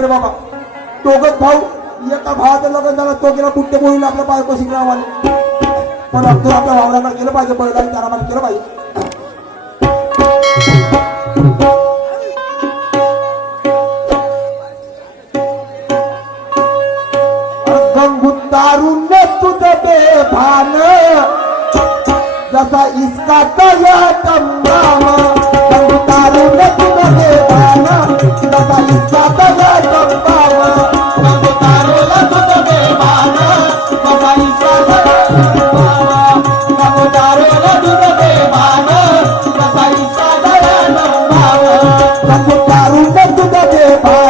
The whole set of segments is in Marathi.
गेले बाबा. दोघच भाऊ. एका भावाचं लग्न झालं, तो गेला बुट्टे बोलून आपल्या बायको शिकण्यावाले. पण अगदी आपल्या भावनाकडे केलं पाहिजे, बैलांनी त्याला मला केलं पाहिजे. गंगुतारून तुझं बेभान जसा इसका तया तमाम. गंगुतारून तुझं बेभान जसा इसका तया तमाम. गंगुतारून तुझं बेभान जसा इसका तया तमाम. गंगुतारून तुझं बेभान जसा इसका तया तमाम. गंगुतारून तुझं बेभान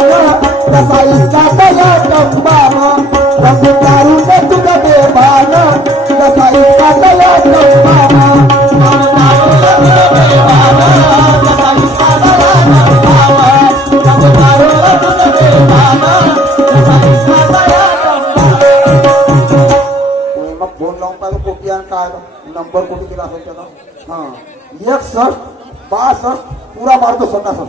जसा इसका तया तमाम. गंगुतारून तुझं बेभान जसा इसका तया तमाम. फोन लावून पाहिजे कोटी आणि काय नंबर कोटी दिला असेल त्याचा. हा 61 62 पुरा मारतो स्वतः.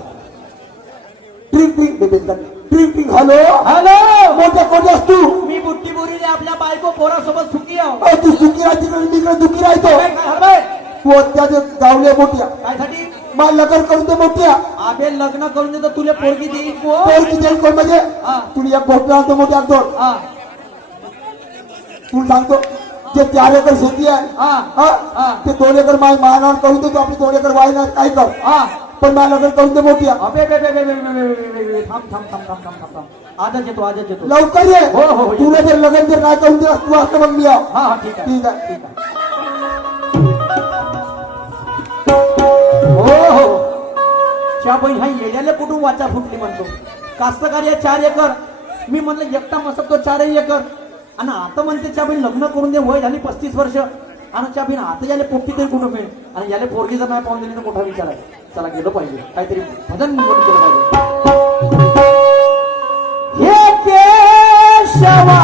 ट्रिंग ट्रिंग ट्रिंग ट्रिंग. Hello hello. मोठ्या कोणी असतो. मी बुट्टी बोरीने आपल्या बायको पोरासोबत सुखी आहो. तू सुखी राहते मी इकडे दुखी राहतो. तू त्याचे गावले मोठ्या कायसाठी मला लग्न करून दे मोठ्या. आबे लग्न करून दे तर तुला पोरगी देईल कोण. पोरगी देईल कोण म्हणजे तुला एक गोष्ट आणतो मोठ्या दोन. तुला सांगतो जे 4 एकर शेती आहे ते 2 एकर मायनावर करून देतो. आपली 2 एकर वायना काय कर. पण मला लग्न करून दे मोठ्या. अबे थांब थांब थांब थांब थांब थांब. आजच येतो आजच येतो. लवकर ये. हो हो हो. तुला जर लग्न जर नाही करून दिला तू असं मग मी आव. हा हा ठीक आहे ठीक आहे ठीक आहे. हो हो. च्या बहीण हा येड्याला कुठून वाचा फुटली म्हणतो. कास्तकार या 4 एकर. मी म्हणलं एकटा मसत तो 4 एकर. आणि आता म्हणते च्या बहीण लग्न करून दे. वय झाली 35 वर्ष. आणि च्या बहीण आता याला पोपटी तरी कुठं मिळेल. आणि याला पोरगी जर नाही पाहून दिली तर मोठा विचार आहे. चला गेलं पाहिजे काहीतरी भजन निवडून केलं पाहिजे. हे केशवा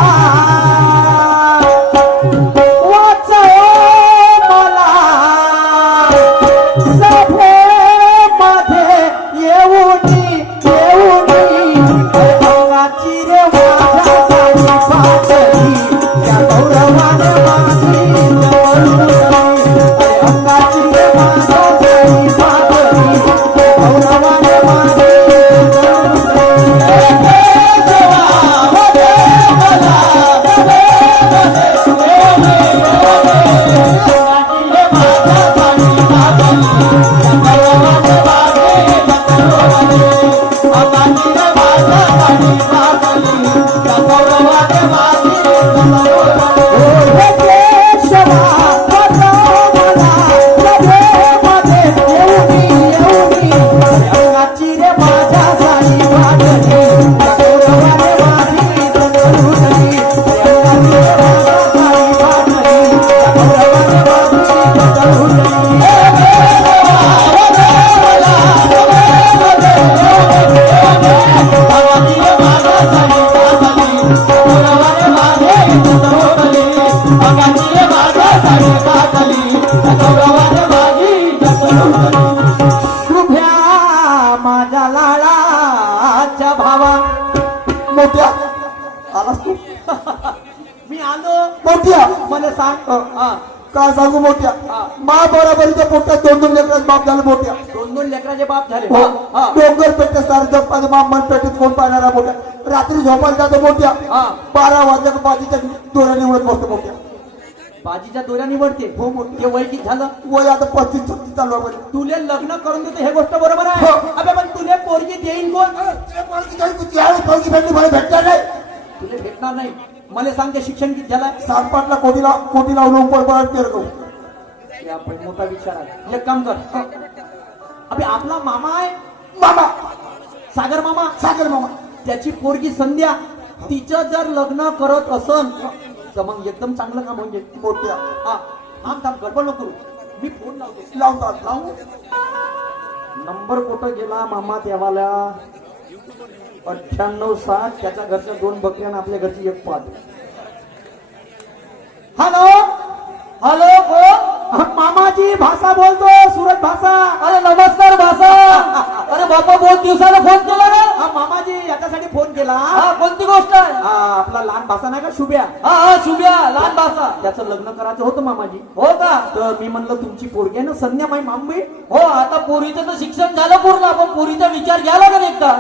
माझ्या लाडाच्या भावा. मोठ्या आलास तू. मी आलो मोठ्या. मला सांग काय सांगू मोठ्या. मा बरोबरीच्या पोटात 2-2 लेकराचे बाप झाले मोठ्या. 2-2 लेकराचे बाप झाले. डोंगर पेटत सारे जगपाचे बाप मन पेटत कोण पाहणारा मोठ्या. रात्री झोपायला जातो मोठ्या. 12 वाजता बाजीच्या दोऱ्या निवडत बसतो मोठ्या. बाजीच्या दोऱ्या निवडते. हो मोठे वय किती झालं. वय आता 35-36 चालू आहे. तुले लग्न करून देतो हे गोष्ट बरोबर आहे. अबे पण तुले पोरगी देईन कोण. पोरगी भेटली मला भेटणार नाही. तुले भेटणार नाही. मला सांगते शिक्षण किती झालं. 7-5 ला कोटी लावून परत पेरतो. मोठा विचार आहे. एक काम कर. अबे आपला मामा आहे मामा सागर मामा. त्याची पोरगी संध्या. तिचं जर लग्न करत असन तर मग एकदम चांगलं काम म्हणजे मोठ्या. थांब गडबड नको करू. मी फोन लावतो. नंबर कुठं गेला मामा त्यावाला. 98-60. त्याच्या घरच्या 2 बकऱ्या आणि आपल्या घरची 1 पाट. Hello hello. मामाजी भाषा बोलतो. सुरत भाषा. अरे नमस्कार भाषा. अरे बापा बहुत दिवसाला फोन केला ना. हा मामाजी याच्यासाठी फोन केला. हा कोणती गोष्ट आहे? हा, आपला लहान भासा नाही का शुभ्या, हा हा शुभ्या लहान भाषा. त्याचं लग्न करायचं होतं मामाजी. हो का? तर मी म्हणलं तुमची पोरगी आहे ना संध्या माई मांबी, हो आता पोरीचं तर शिक्षण झालं पूर्ण. आपण पोरीचा विचार घ्या लागेल एकदा.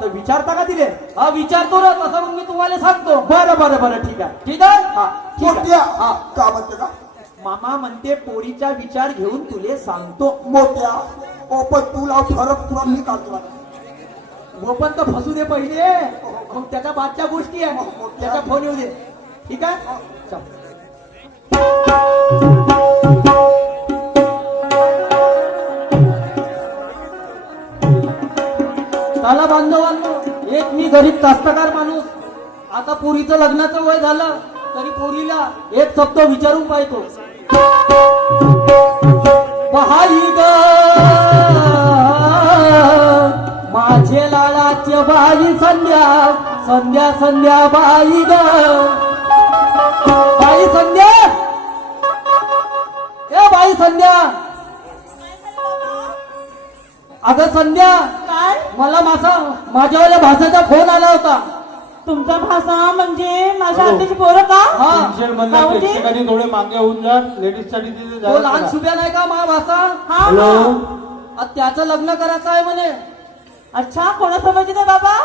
तर विचारता का तिले? हा विचारतो ना, तसं मग मी तुम्हाला सांगतो. बरं बरं बरं ठीक आहे. ठीक आहे. हा ठीक आहे. मोठ्या का म्हणते का मामा म्हणते पोरीचा विचार घेऊन तुले सांगतो. मोठ्या ओ पण तुला फरक तुला मी काढतो आता. वो पण तर फसू दे पहिले, मग त्याच्या बादच्या गोष्टी आहे. त्याचा फोन येऊ दे. ठीक आहे चल. चला बांधवांनो, एक मी गरीब कास्तकार माणूस, आता पोरीचं लग्नाचं वय झालं तरी पोरीला एक शब्द विचारून पाहतो. पहाई ग माझे लाडाचे बाई संध्या, संध्या संध्या बाई ग, बाई संध्या, ए बाई संध्या. अगं संध्या, काय मला माझ्यावाल्या भाषेचा फोन आला होता. तुमचा भाषा म्हणजे माझ्या आत्याची पोरं का? हा टेन्शन म्हणलं भाऊजी? प्रेक्षकांनी थोडे मागे होऊन जा. लेडीज साठी तिथे तो जागा लहान करा. शुभ्या नाही का मा भाषा? हा हॅलो हा. त्याचं लग्न करायचं आहे म्हणे. अच्छा कोणासोबत आहे बाबा?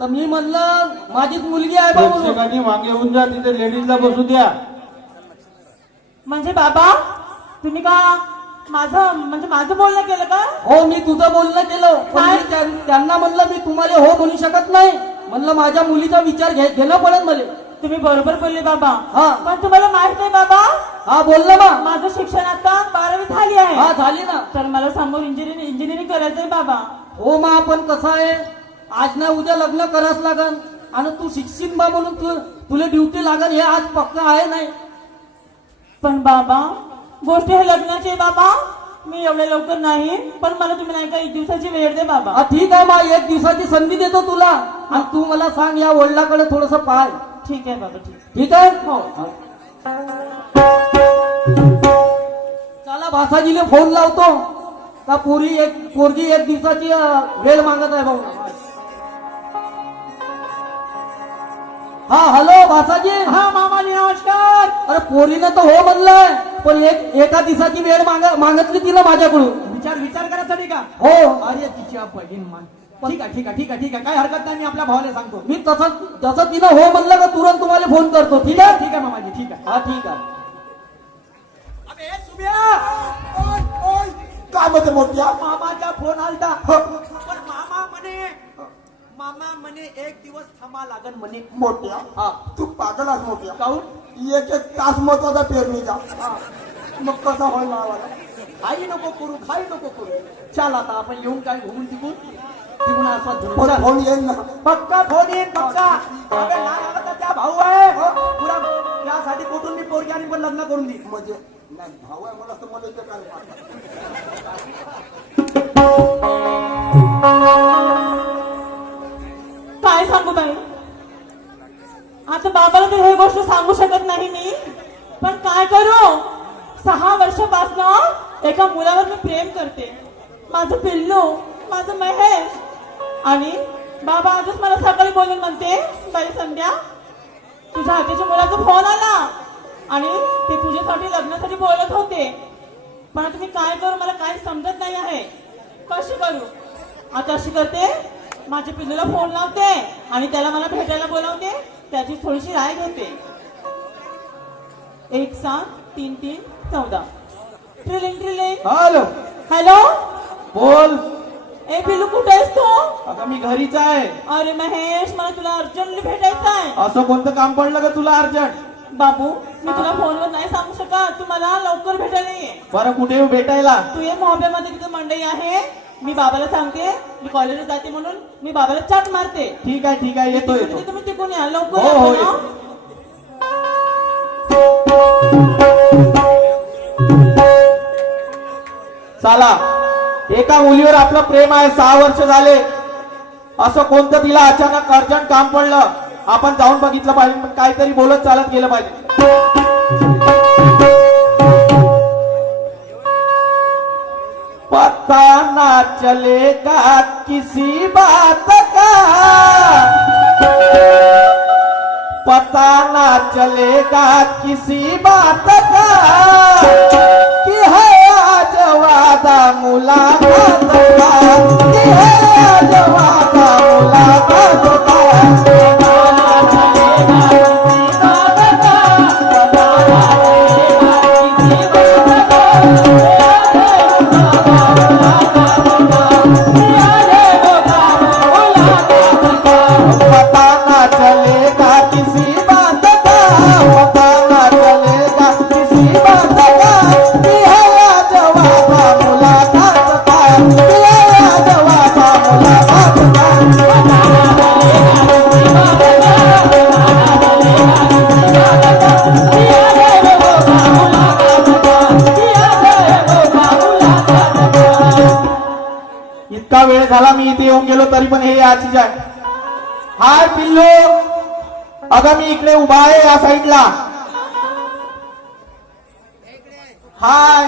तर मी म्हणलं माझीच मुलगी आहे बा म्हणून. प्रेक्षकांनी मागे होऊन जा. तिथे लेडीजला बसू द्या. म्हणजे बाबा तुम्ही का माझं बोलणं केलं का? हो मी तुझं बोलणं केलं, पण काय? मी त्यांना म्हणलं मी तुम्हाला हो म्हणू शकत नाही. म्हणलं माझ्या मुलीचा विचार घेणं पडेल मला. तुम्ही बरोबर बोलले बाबा. हा. पण तुम्हाला माहित नाही बाबा, हा बोललं बा. माझं शिक्षण आता 12वी झाली आहे. हा झाली ना. तर मला समोर इंजिनिअरिंग करायचंय बाबा. हो मा पण कसं आहे, आज ना उद्या लग्न करावंच लागन. आणि तू शिक्षित बा म्हणून तुला ड्युटी लागन हे आज पक्का आहे नाही. पण बाबा गोष्ट हे लग्नाची आहे बाबा. मी एवढ्या लवकर नाही, पण मला तुम्ही नाही का 1 दिवसाची वेळ दे बाबा. हा ठीक आहे मा, 1 दिवसाची संधी देतो तुला. आणि तू मला सांग या वडिलाकडे थोडस पाय. ठीक आहे बाबा ठीक. ठीक आहे. हो. चला भासाजीले फोन लावतो का पोरगी 1 दिवसाची वेळ मागत आहे भाऊ. हा हॅलो भासाजी. हा मामाजी नमस्कार. अरे पोरीनं तर हो म्हणलंय, पण एका दिवसाची वेळ मागितली तिला माझ्याकडून. विचार करायसाठी का? हो. अरे तिच्या बहीण मान. ठीक आहे ठीक आहे ठीक आहे ठीक आहे, काय हरकत नाही. मी आपल्या भावाला सांगतो. मी जसं तिनं हो म्हणलं का तुरंत तुम्हाला फोन करतो. ठीक आहे. ठीक आहे मामाजी ठीक आहे. हा ठीक आहे. अबे सुम्या, का म्हणते मोठ्या मामाचा फोन आलता. पण मामा म्हणे 1 दिवस थांबा लागन म्हणे. मोठ्या हा तू पागल आहेस मोठ्या. काऊन? 1 तास महत्वाचा पेरणीचा. मग कसा होईल मावाला? काही नको करू. चल आता आपण येऊन काय घुमून तिकून आसपास घेऊन पण चल. फोन येईल ना. पक्का फोन येईन पक्का. अबे नाही आला तर त्या भाऊ आहे पुरा, त्यासाठी कुठून मी पोरगी आणि पण लग्न करून दे. म्हणजे नाही भाऊ आहे मला असं मला इथे काय काय सांगू बाई, आता बाबाला तर हे गोष्ट सांगू शकत नाही मी. पण काय करू, 6 वर्षापासून एका मुलावर मी प्रेम करते. माझं पिल्लू, माझं महेश. आणि बाबा आजच मला सकाळी बोलून म्हणते, बाई संध्या तुझ्या हातीच्या मुलाचा फोन आला आणि ते तुझ्यासाठी लग्नासाठी बोलत होते. पण आता मी काय करू, मला काही समजत नाही आहे. कशी करू? आता अशी करते, माझ्या पिल्लूला फोन लावते आणि त्याला मला भेटायला बोलावते. त्याची थोडीशी राय घेते. 1-7-3-3-14. ट्रिलिंग. Hello hello. बोल. ए पिल्लू कुठे आहेस तू? आता मी घरीच आहे. अरे महेश, मला तुला अर्जंटली भेटायचं आहे. असं कोणतं काम पडलं का तुला अर्जंट? बाबू मी तुला फोनवर नाही सांगू शकत, तू मला लवकर भेटायला ये. बरं कुठे येऊ भेटायला? तू ये मोहब्यामध्ये, तिथं मंडई आहे. मी बाबाला सांगते मी कॉलेजला जाते म्हणून मी बाबाला चाट मारते. ठीक आहे येतो. तुम्ही तिकडून या लवकर हो, या हो, ना. चला, एका मुलीवर आपलं प्रेम आहे, 6 वर्ष झाले. असं कोणतं तिला अचानक अर्जंट काम पडलं. आपण जाऊन बघितलं पाहिजे, पण काहीतरी बोलत चालत गेलं पाहिजे. पता ना चलेगा किसी बात का, पता ना चलेगा किसी बात का कि है आज वादा मुलाकात का, कि है आज वादा मुलाकात का। पता ना चलेगा किसी बात का, पता ना चलेगा किसी बात का कि है आज वादा मुलाकात का, कि है आज वादा मुलाकात का। इतका वेळ झाला मी इथे येऊन गेलो तरी पण हे याचीच आहे. हाय पिल्लू, अगं मी इकडे उभा आहे या साईडला. हाय,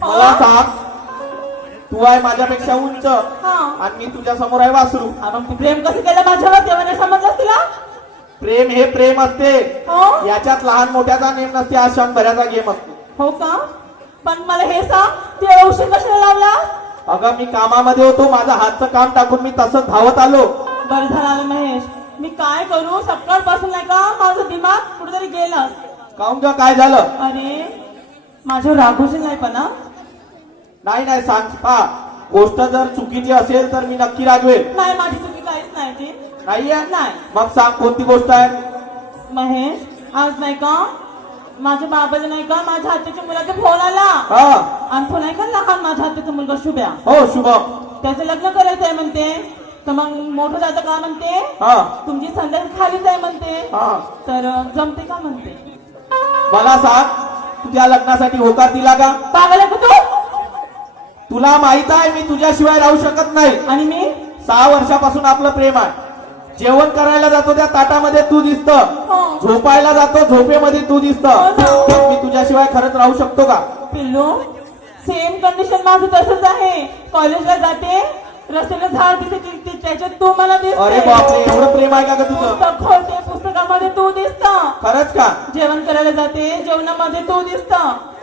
मला सांग, तू आहे माझ्यापेक्षा उंच आणि मी तुझ्या समोर आहे वासरू. मग तू प्रेम कसं केलं माझ्यावर तेव्हा नाही समजलं तिला? प्रेम हे प्रेम असते, हो याच्यात लहान मोठ्याचा नेम नसते, हा क्षणभराचा गेम असतो. हो का? पण मला हे सांग, तू एवढा उशीर कशाला लावला? अगं मी कामामध्ये होतो, माझं हातचं काम टाकून मी तसंच धावत आलो. बरं झालं महेश, मी काय करू? सकाळपासून नाही का माझं दिमाग कुठेतरी गेलं. काहून ग, काय झालं? अरे माझ्यावर रागवशील नाही पण हं? नाही नाही सांग पा, गोष्ट जर चुकीची असेल तर मी नक्की रागवेल. नाही माझी चुकी काहीच नाही ती. नाहीये? नाही. मग सांग कोणती गोष्ट आहे? महेश, आज नाही का माझ्या बाबाला नाही का माझ्या हाताच्या मुलाचा फोन आला. हा, आणि तो नाही का लहान माझ्या हाताचा मुलगा शुभ्या, हो शुभम. त्याचं लग्न करायचंय म्हणते. तर मग मोठं जातं का म्हणते, हा तुमची संध्याकाळी खालीच आहे म्हणते. हा, तर जमते का म्हणते. मला सांग, तू त्या लग्नासाठी होकार दिला का? पागल आहे का तू? तुला माहित आहे मी तुझ्याशिवाय राहू शकत नाही. आणि मी 6 वर्षापासून आपलं प्रेम आहे. जेवण करायला जातो त्या ताटामध्ये तू दिसत, हो. झोपायला जातो झोपेमध्ये तू दिसत. हो ना. मग मी तुझ्याशिवाय खरंच राहू शकतो का? पिल्लू, सेम कंडिशन माझं तसंच आहे. कॉलेजला जाते, रस्त्याला झाड दिसते, त्याच्यात तू मला अरे दिसते. बापरे, एवढं प्रेम आहे का ग तुझं? पुस्तक खोलते, पुस्तकामध्ये तू दिसत. खरंच का? जेवण करायला जाते, जेवणामध्ये तू दिसत.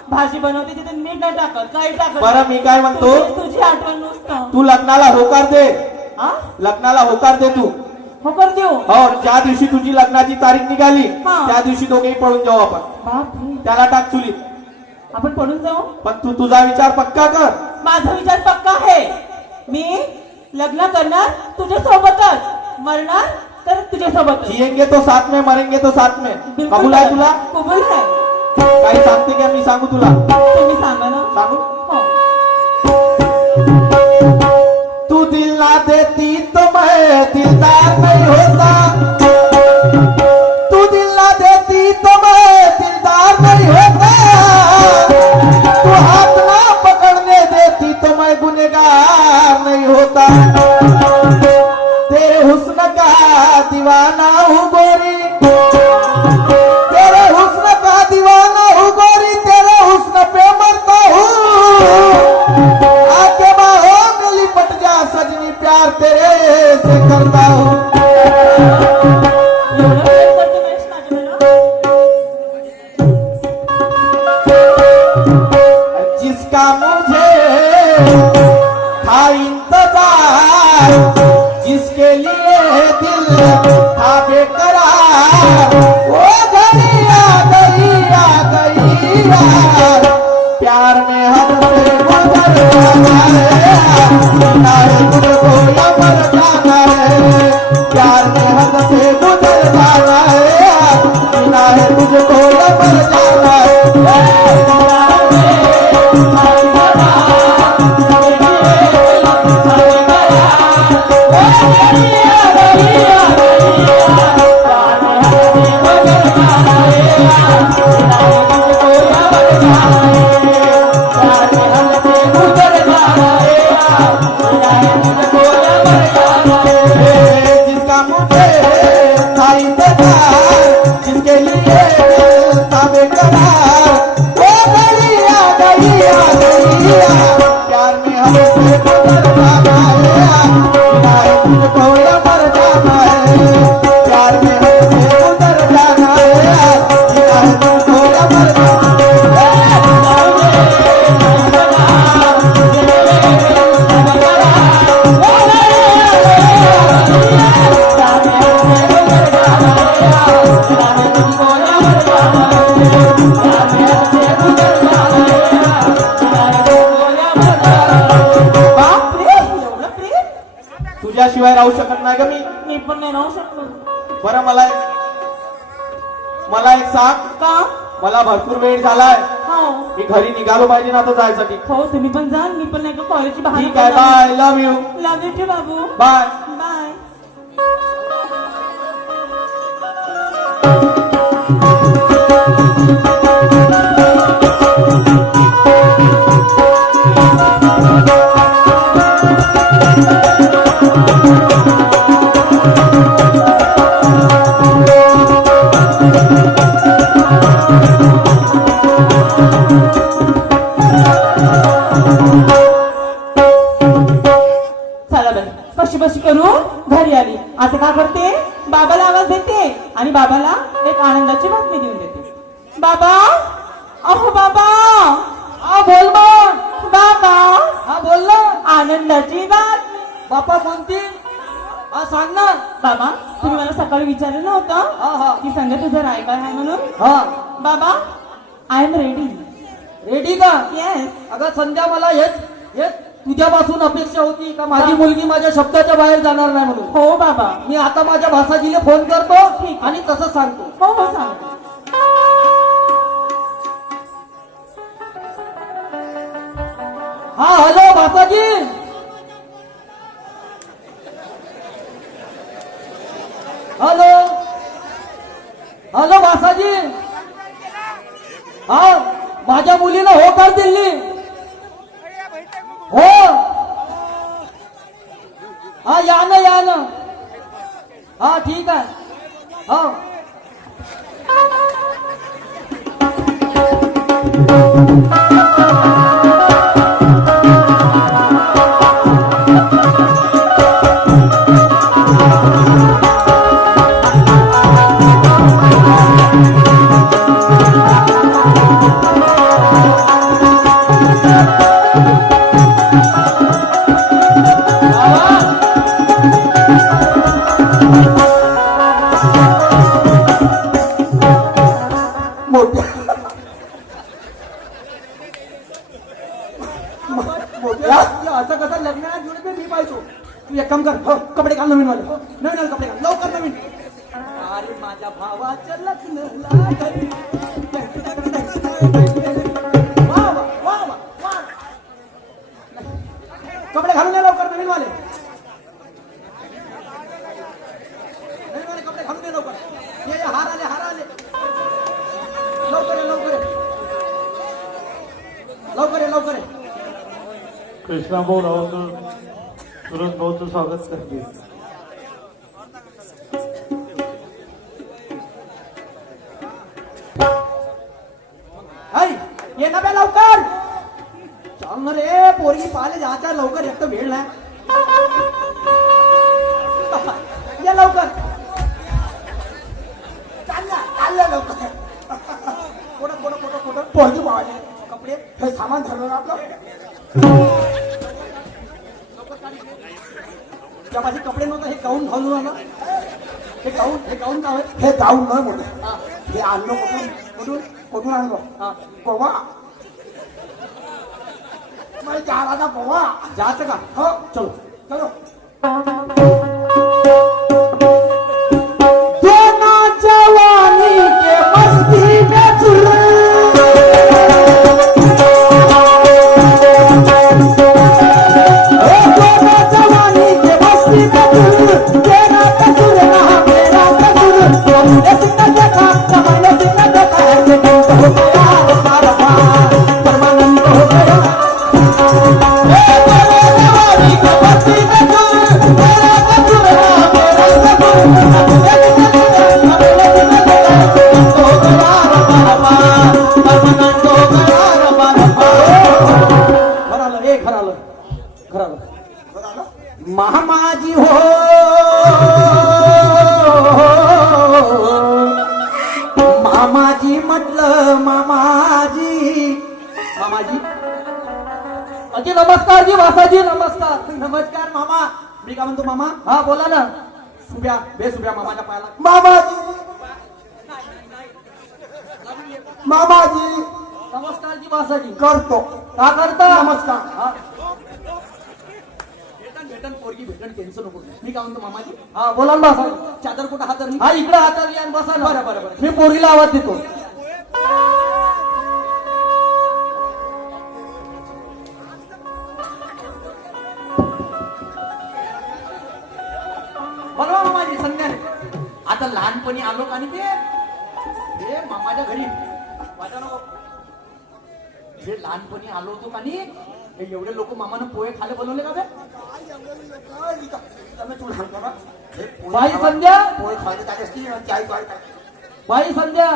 भाजी बनवते तिथे मीठ नाही टाकत, काही टाकत बरं मी काय म्हणतो, तुझी आठवण नुसतं. तू लग्नाला होकार दे. हा? लग्नाला होकार दे तू. हो कर देऊ. हो, ज्या दिवशी तुझी लग्नाची तारीख निघाली हा. त्या दिवशी दोघेही पळून जाऊ आपण. बापरे, त्याला टाक चुलीत. आपण पडून जाऊ. पण तू तुझा विचार पक्का कर. माझा विचार पक्का आहे. मी लग्न करणार तुझ्या सोबतच, मरणार तर तुझ्या सोबतच. जिएंगे तो साथ में, मरेंगे तो साथ में. बिलकुल कबूल आहे तुला? कबूल आहे. काही सांगते का मी सांगू तुला? तुम्ही सांगा ना. सांगू? हो. तू दिल ना देती तो मैं दिलदार नहीं होता, तू दिल ना देती तो मैं दिलदार नहीं होता, तू हाथ ना पकड़ने देती तो मैं गुनहगार नहीं होता. तेरे हुस्न का दीवाना हूँ गोरी, तेरे हुस्न का दीवाना हूँ गोरी, तेरे हुस्न पे मरता हूँ. आके बाहों में लिपट जा सजनी, प्यार तेरे से करता हूँ. एवढं प्रेम करतो महेश माझ्यावर? जिसका मुझे था इंतजार, जिसके लिए दिल था बेकरार, वो घड़ी आ गई यार. प्यार में हमसे गुजर जाना है, ना है तुझको या मर जाना है. प्यार में हमसे गुजर जाना है, ना है तुझको या मर जाना है. जिसका मुझे था इंतजार, प्यार में हमसे गुजर जाना है किनारे तुझको या मर जाना है प्यार में हमसे गुजर जाना है किनारे तुझको या मर जाना बापरे एवढं प्रेम तुझ्याशिवाय राहू शकत नाही ग मी. मी पण नाही राहू शकलो. बरं मला एक सांग, का मला भरपूर वेळ झालाय, हो मी घरी निघालो पाहिजे ना आता जायसाठी. हो तुम्ही पण जा मी पण नाही का कॉलेजची ठीक आहे, bye, love you, love you बाबू बाय. बाय. चला बरं कशी बशी करून घरी आली. आता काय करते, बाबाला आवाज देते आणि बाबाला एक आनंदाची बातमी देऊन देते. बाबा, अहो बाबा, हा बोल मग. बाबा, हा बोल ना. आनंदाची बातमी. बापा कोणती? हा सांग ना. बाबा तुम्ही मला सकाळी विचारलं नव्हतं हा हा की संग तुझं रायबार आहे म्हणून. हा बाबा आय एम रेडी. रेडी का? येस. अगं संध्या मला हेच हेच तुझ्यापासून अपेक्षा होती का माझी मुलगी माझ्या शब्दाच्या बाहेर जाणार नाही म्हणून. हो बाबा. मी आता माझ्या भासाजीला फोन करतो ठीक. आणि तसं सांगतो. हो हो सांगते. हा हॅलो भासाजी. हॅलो हॅलो भासाजी. हा माझ्या मुलीनं होकार दिली. हो हा या ना हा ठीक आहे. हो मोठ्या असं कसं लग्नाला जुळते मी पाहिजे. तू एक काम कर, हो, कपडे घाल नवीन वाले, हो, नवीन वाले कपडे घाल लवकर नवीन. अरे माझ्या भावाचं लग्न लागलं. वा वा वा वा वा. कपडे घालून या लवकर नवीन वाले. नवीन वाले कपडे घालून या लवकर. ये हार आले लवकर ये लवकर ये. कृष्णा भाऊ राहून सुरत भाऊचं स्वागत करते. ये ना बे लवकर. चाल ना रे, पोरगी पाहिले जाता लवकर, एक तर वेळ नाही. ये लवकर. चाललं लवकर कोण पोरगी पाहायचे कपडे हे सामान झालं ना आपलं. त्या माझे कपडे नव्हतं, हे गाऊन घालून आलं. हे गाऊन काय होय? हे जाऊन न मोठे हे आणलं कुठून आणलं हा. गोवा मला जायला गोवा जायचं का? हो चलो चलो दोनों जवानी के मस्ती में चुर दोनों जवानी के मस्ती में चुर तेरा कसूर रहा मेरा कसूर हमने सिंह देखा समझने सिंह देखा है लेकिन तो हो गया हमारा परमानंद हो गया दोनों जवानी के मस्ती में चुर मामाजी हो मामाजी म्हटलं मामाजी मामाजी अजी नमस्कार जी वासाजी नमस्कार. नमस्कार मामा. मी काय म्हणतो मामा हा बोला ना. सुब्या बेसुब्या मामाच्या पायाला. मामाजी मामाजी नमस्कार जी वासाजी. करतो. का करता? नमस्कार. हा भेटन पोरगी भेटन टेन्शन नको. मी काय म्हणतो मामाजी हा बोला ना वासाजी. चादर कुठं हातरली. हा इकडे हातावर या आणि बसा ना. बरं, बरं, बरं. मी पोरीला आवाज देतो. बघा मामाजी संध्याकाळी आता लहानपणी आलो का नाही ते मामाच्या घरी वाटा नको. जे लहानपणी आलो होतो का नाही हे एवढे लोक मामानं पोहे खाले बनवले का बे. बाई संध्या पोहे खायला झाले असतील आणि चाय प्यायला. बाई संध्या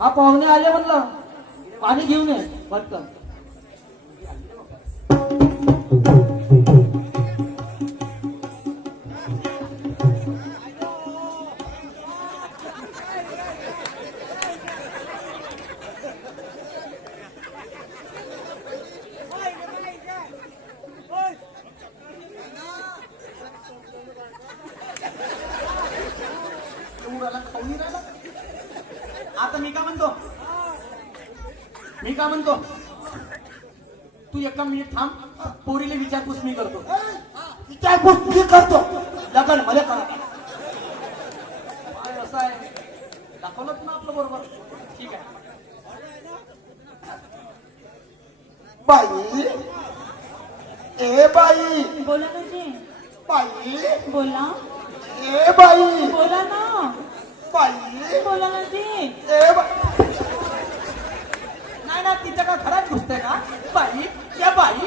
हा पाहुणे आले म्हणलं पाणी घेऊन ये पटकन. आता मी काय म्हणतो तू एका मिनिट थांब. पोरीले विचारपूस मी करतो. विचारपूस मी करतो. लगन मला करा. काय असं आहे दाखवलं ना आपलं बरोबर. ठीक आहे. बाई ए बाई बोला ना जी. बाई बोला. ए बाई बोला ना. बाई बोला ना जी. ए बाई. नाही ना तिच्या का घरात घुसते का बाई त्या बाई.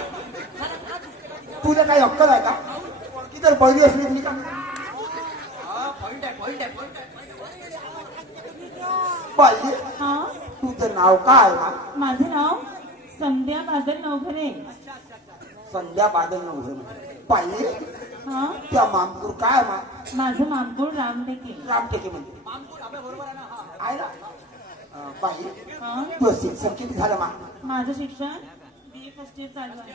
तुला काही अक्कल आहे का? की जर पहिली असली तरी का? पॉइंट आहे, पॉइंट आहे, पॉइंट आहे. बाई हा तुझं नाव काय ना? माझे नाव संध्या बादल नवघरे. संध्या बादल नव्हतं. बाई हा त्या मामपूर काय मा? माझं मामपूर रामटेके. रामटेके म्हणते आहे ना? बाई हा तुझं शिक्षण किती झालं मा? माझं शिक्षण BA फर्स्ट इयर चालू आहे.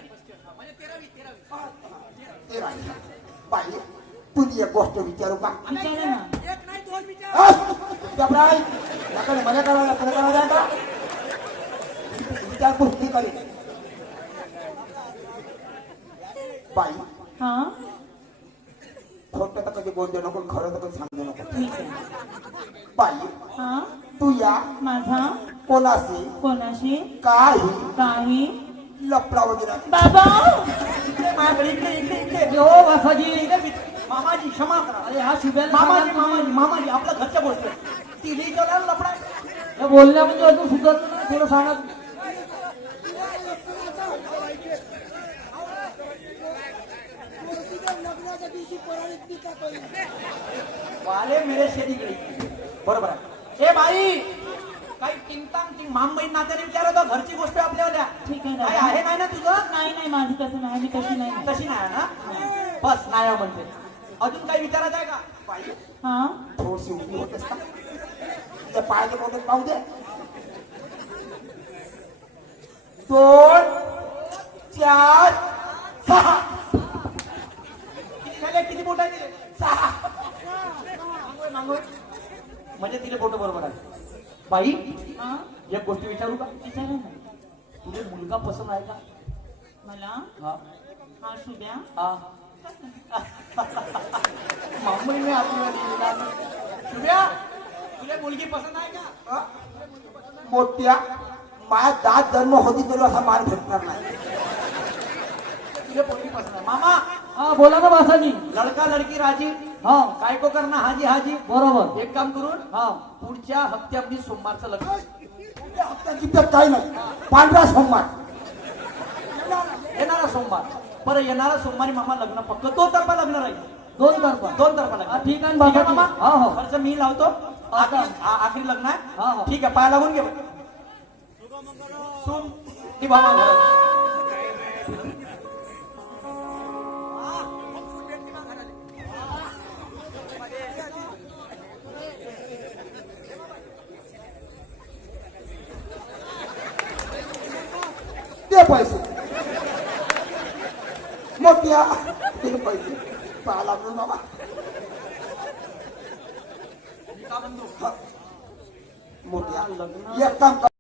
ते राहिलं. बाई तुझी एक गोष्ट विचारू का? विचारा ना. गबराई याकडे मला करावं करावं का? विचारपूस मी करेन. बाई हा खोटं तर कधी बोलते नको, खरं तर कधी सांगू नको. ठीक आहे. बाई हा तू या माझा कोणाशी कोणाशी काही काही लपडा वगैरे बाबा. माझ्याकडे इकडे इकडे इकडे. हो वासाजी. इकडे मामाजी क्षमा करा. अरे हा शुभ्याला मामाजी सांगा. मामाजी मामाजी आपल्या घरच्या गोष्ट तिने केला लफडा. या बोलण्या म्हणजे अजून सुधरत नाही. थोडं सांगा. वाले मेरे शेरीकडे बरोबर आहे. ए बाई काही टिंगतांग टिंग मामबाई नात्याने विचारत होता. घरची गोष्ट आपल्या होत्या. ठीक आहे काय दादा. आहे नाही ना तुझं. नाही नाही माझं तसं नाही. मी तशी नाही. तशी नाही ना. बस नाही आहे म्हणते. अजून काही विचारायचं आहे का बाई? हा थोडीशी उभी होतेस का? तुझ्या पायाचे बोटे पाहू दे. 2 4 6 किती झाले किती बोट आहे तिथे? 6. मागोय मागोय. म्हणजे तिथे बोट बरोबर आहे. बाई हा एक गोष्ट विचारू का? विचारा ना. तुझे मुलगा पसंत आहे का? मला हा हा शुभ्या. हा मुंबई में आती वाली शुभ्या तुझे मुलगी पसंत आहे का? मोठ्या माझ्या दात जन्म होती तरी असा मार भेटणार नाही. तुझे पोरगी पसंत आहे. मामा हा बोला ना वासाजी. लडका लडकी राजी हा काय को करना हाजी हाजी. बरोबर. एक काम करून हा पुढच्या हप्त्यामध्ये सोमवारचं लग्न. हप्त्यात काही नाही. पांढरा सोमवार येणारा सोमवार. बरं येणारा सोमवारी मामा लग्न पक्क 2 तर्फा लग्न राहील. 2 तर्फा. 2 तर्फा हा, लग्न. ठीक आहे ठीक आहे बाबा. मामा. हा हो खर्च मी लावतो. आखरी लग्न आहे. हा, हा. ठीक आहे पाया लागून घे. सोम ती बाबा ते पैसे मोठ्या ते पैसे पाहा लागलो बाबा. हा. मोठ्या एक काम कर.